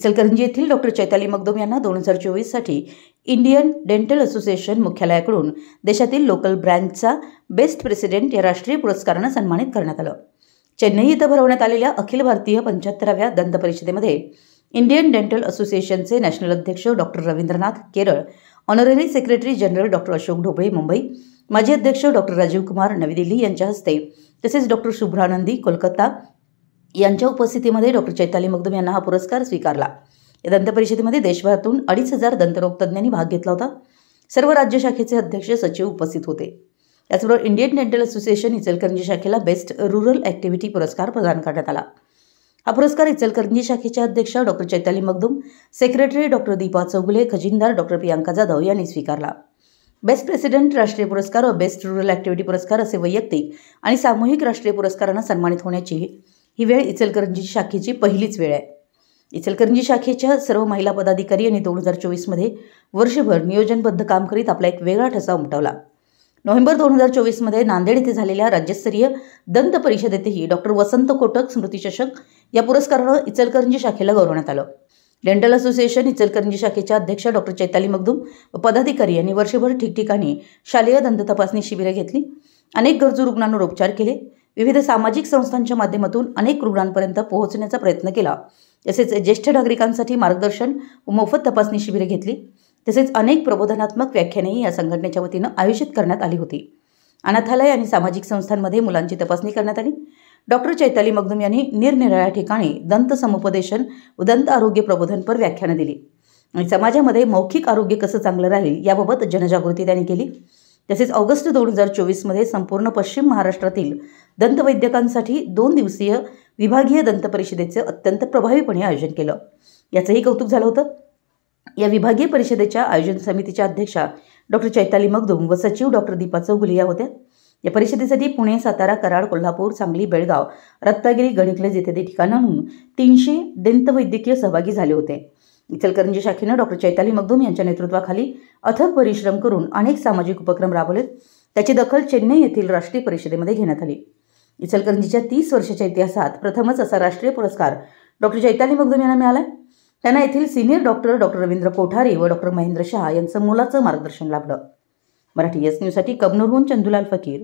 इचलकरंजी येथील डॉक्टर चैताली मगदूम यांना 2024 साठी इंडियन डेंटल असोसिएशन मुख्यालयाकडून देशातील लोकल ब्रँचचा बेस्ट प्रेसिडेंट या राष्ट्रीय पुरस्काराने सन्मानित करण्यात आलं। चेन्नई येथे भरवण्यात आलेल्या अखिल भारतीय 75व्या दंत परिषदेमध्ये इंडियन डेंटल असोसिएशनचे नॅशनल अध्यक्ष doctor Rabindranath Kerala, honorary secretary general doctor Ashok Dhoble Mumbai, माजी अध्यक्ष डॉक्टर राजीव कुमार नवी दिल्ली यांच्या हस्ते तसेच डॉक्टर शुभ्रानंदी कोलकाता यांच्या उपस्थितीमध्ये डॉक्टर चैताली मगदूम यांना हा पुरस्कार स्वीकारला। या दंत परिषदेमध्ये देशभरातून 2500 दंतरोग तज्ञांनी भाग घेतला होता। सर्व राज्य शाखेचे अध्यक्ष सचिव उपस्थित होते। याचबरोबर इंडियन डेंटल असोसिएशन इचलकरंजी शाखेला बेस्ट रूरल ॲक्टिव्हिटी पुरस्कार प्रदान करण्यात आला। हा पुरस्कार इचलकरंजी शाखेच्या अध्यक्ष doctor Chaitali Magdum, secretary doctor Deepa Chougule, खजिनदार डॉक्टर प्रियांका जाधव यांनी स्वीकारला। बेस्ट प्रेसिडेंट राष्ट्रीय पुरस्कार व बेस्ट रूरल ॲक्टिव्हिटी पुरस्कार असे वैयक्तिक आणि सामूहिक राष्ट्रीय पुरस्कारांना सन्मानित होण्याची ही वेळ इचलकरंजी शाखेची पहिलीच वेळ आहे। इचलकरंजी शाखेच्या सर्व महिला पदाधिकारी यांनी 2024 मध्ये वर्षभर नियोजनबद्ध काम करीत आपला एक वेगळा ठसा उमटवला। नोव्हेंबर 2024 मध्ये नांदेड येथे झालेल्या राज्यस्तरीय दंत परिषदेतही डॉक्टर वसंत कोटक स्मृती चषक या पुरस्काराने इचलकरंजी शाखेला गौरवण्यात आलं। डेंटल असोसिएशन इचलकरंजी शाखेच्या अध्यक्ष डॉक्टर चैताली मगदूम व पदाधिकारी यांनी वर्षभर ठिकठिकाणी शालेय दंत तपासणी शिबिरे घेतली, अनेक गरजू रुग्णांवर उपचार केले, विविध सामाजिक संस्थांच्या माध्यमातून अनेक रुग्णांपर्यंत पोहोचण्याचा प्रयत्न केला। तसेच ज्येष्ठ नागरिकांसाठी मार्गदर्शन व मोफत तपासणी शिबिरे घेतली। तसेच अनेक प्रबोधनात्मक व्याख्यानेही या संघटनेच्या वतीने आयोजित करण्यात आली होती। अनाथालय आणि सामाजिक संस्थांमध्ये मुलांची तपासणी करण्यात आली। डॉक्टर चैताली मगदूम यांनी निरनिराळ्या ठिकाणी दंत समुपदेशन व दंत आरोग्य प्रबोधनपर व्याख्याने दिली आणि समाजामध्ये मौखिक आरोग्य कसं चांगलं राहील याबाबत जनजागृती त्यांनी केली। तसेच ऑगस्ट 2024 मध्ये संपूर्ण पश्चिम महाराष्ट्रातील दंतवैद्यकांसाठी 2 दिवसीय विभागीय दंत परिषदेचे अत्यंत प्रभावीपणे आयोजन केलं। याचंही कौतुक झालं होतं। या विभागीय परिषदेच्या आयोजन समितीच्या अध्यक्षा डॉक्टर चैताली मगदूम व सचिव डॉक्टर दीपा चौगुले या होत्या। या परिषदेसाठी पुणे, सातारा, कराड, कोल्हापूर, सांगली, बेळगाव, रत्नागिरी, गणिकलज इत्यादी ठिकाणांहून 300 दंतवैद्यकीय सहभागी झाले होते। इचलकरंजी शाखेने डॉक्टर चैताली मगदूम यांच्या नेतृत्वाखाली अथक परिश्रम करून अनेक सामाजिक उपक्रम राबवलेत। त्याची दखल चेन्नई येथील राष्ट्रीय परिषदेमध्ये घेण्यात आली। इचलकरंजीच्या 30 वर्षाच्या इतिहासात प्रथमच असा राष्ट्रीय पुरस्कार डॉक्टर चैताली मगदूम यांना मिळाला। त्यांना येथील सिनियर डॉक्टर रवींद्र कोठारे व डॉक्टर महेंद्र शहा यांचं मोलाचं मार्गदर्शन लाभलं। मराठी एस न्यूजसाठी कबनूरहून चंदुलाल फकीर।